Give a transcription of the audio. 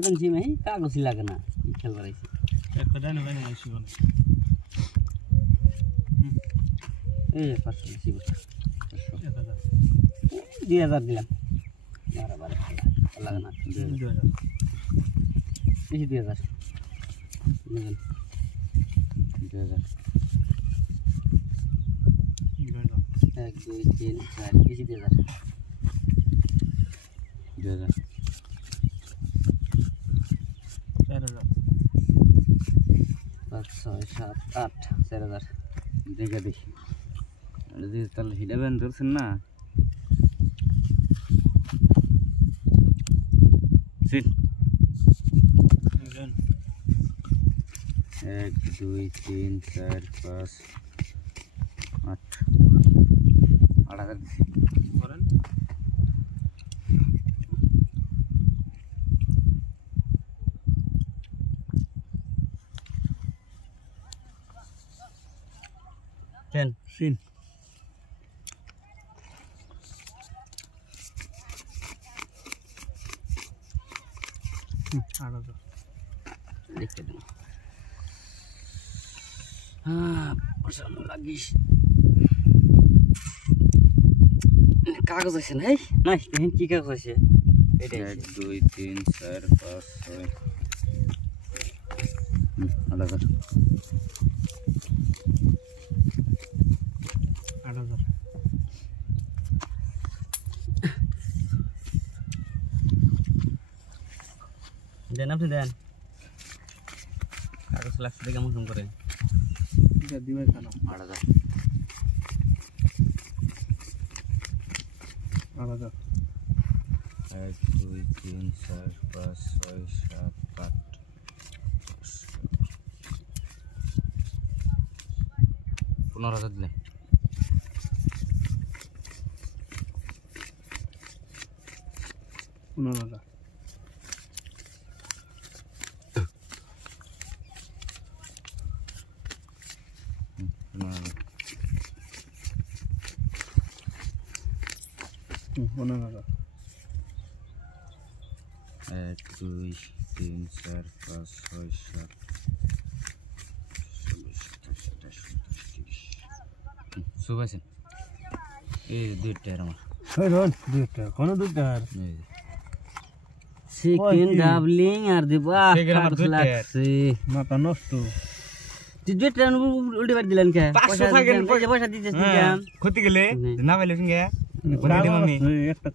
ওটা জিম এই কাগজই লাগে না খেল করাইছি একটা দেন ভাই না আইছি বল এই 500 দিছি 2000 দিলাম বারবার লাগে না 2000 বেশি 2000 নেন 2000 1 2 3 4 বেশি 2000 2000 4000 5 6 7 8 4000 দেখে দেখি যদি তাহলে হিডাবেন ধরছেন না সিট 1 2 3 4 5 8 8000 করেন Ten. Sin. Ada. Lihat dulu. Ah, bersama lagi. Kagus aja nih, nah ini kika kagus aja. 1 2 3 4 5 6. Ada kan? দেন আপনি দেন কাগজ লাগছে দেখে কেমন করে দিবে কেন 8000 1 2 3 4 5 6 7 8 15,000 দিলে Nada. 1 2 3 4 5 6 7 সুবাসেন এই দুইটা আমার Kailan দুইটা কোন দুইটা চিকেন ডাবলিং আর দিবা কাগজ লাগছে মাথা নষ্ট তুই দুইটা উল্টে বাড়ি দিলেন কে 500 থাকেন পয়সা দিতেছ না ক্ষতি গেলে না পাইলে ফিঙ্গে একটা